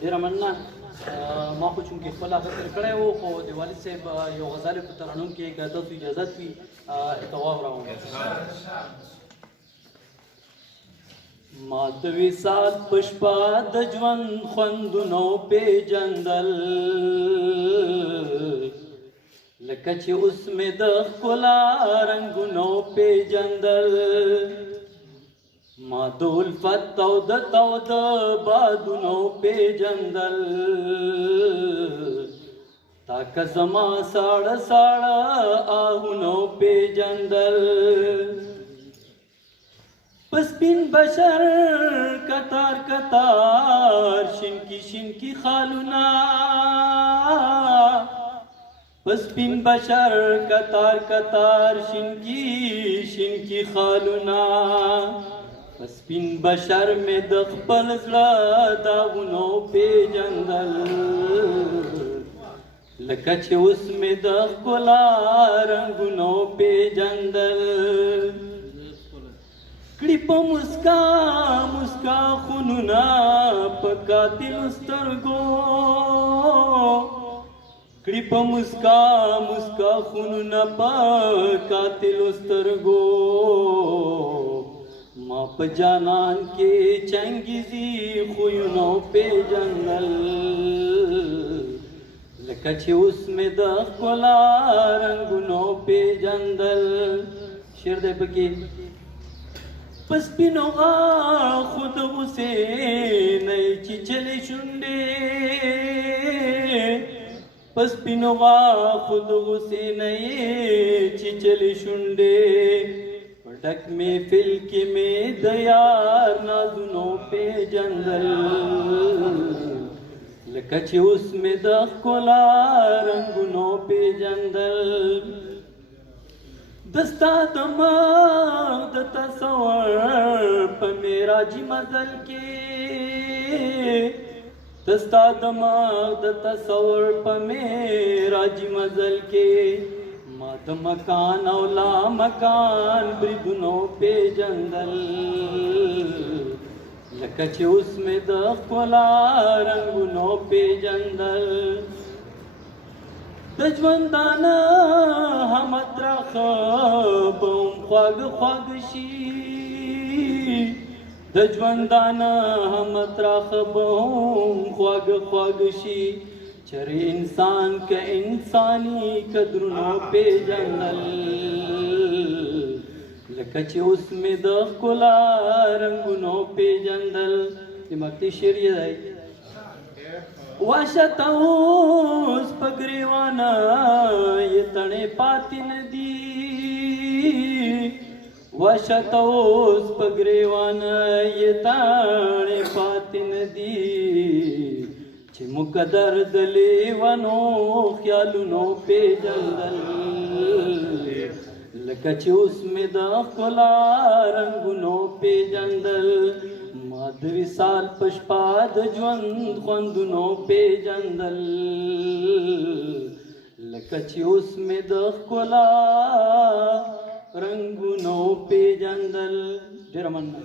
ډېره مننه. ما خو چونکې خپل هغه تېر کړی و، خو د والد صاحب یو غزل په ترنم کې که تاسو اجازت وي ته واوروم. ما د وصال په شپه د ژوند خوندونو پېژندل، لکه چې اوس مې د ښکلا رنګونو پېژندل. ما د الفت توده توده بادونو پېژندل، تا که زما ساړه ساړه آهونو پېژندل. په سپین بشر کتار کتار شینکی شینکی خالونه، په سپین بشر کتار کتار شینکی شینکی خالونه، په سپین بشر مې د خپل زړه داغونو پېژندل، لکه چې اوس مې د ښکلا رنګونو پېژندل. کړي په مسکا مسکا خونونه په قاتلو سترګو، کړي په مسکا مسکا خونونه په قاتلو سترګو. ما په جانان کې چنګیزي خویونو پېژندل، لکه چې اوس مې د ښکلا رنګونو پېژندل. شعر دی پکې. په سپینو غاښو د غوسې نه یې چیچلې شونډې، په سپینو غاښو د غوسې نه یې چیچلې شونډې. په ډک محفل کې مې د یار نازونو پېژندل، لکه چې اوس مې د ښکلا رنګونو پېژندل. دستا د مخ د تصور په معراجي مزل کې، دستا د مخ د تصور په معراجي مزل کې. ما د مکان او لا مکان بریدونو پېژندل، لکه چې اوس مې د ښکلا رنګونو پېژندل. د ژوندانه هم ترخه به هم خواږه خواږه شي، د ژوندانه هم ترخه به هم خواږه خواږه شي. چرې انسان که انساني قدرونو پېژندل، لکه چې اوس مې د ښکلا رنګونو پېژندل. د مکتي شعر یې دی. واشته اوس په ګریوانه یې تڼې پاتې نه دي، واشته اوس په ګریوانه یې تڼې پاتې نه دي. چې مقدر د لیونو خیالونو پېژندل، لکه چې اوس مې د ښکلا رنګونو پېژندل. ما د وصال په شپه د ژوند خوندونو پېژندل، لکه چې اوس مې د ښکلا رنګونو پېژندل. ډېره مننه.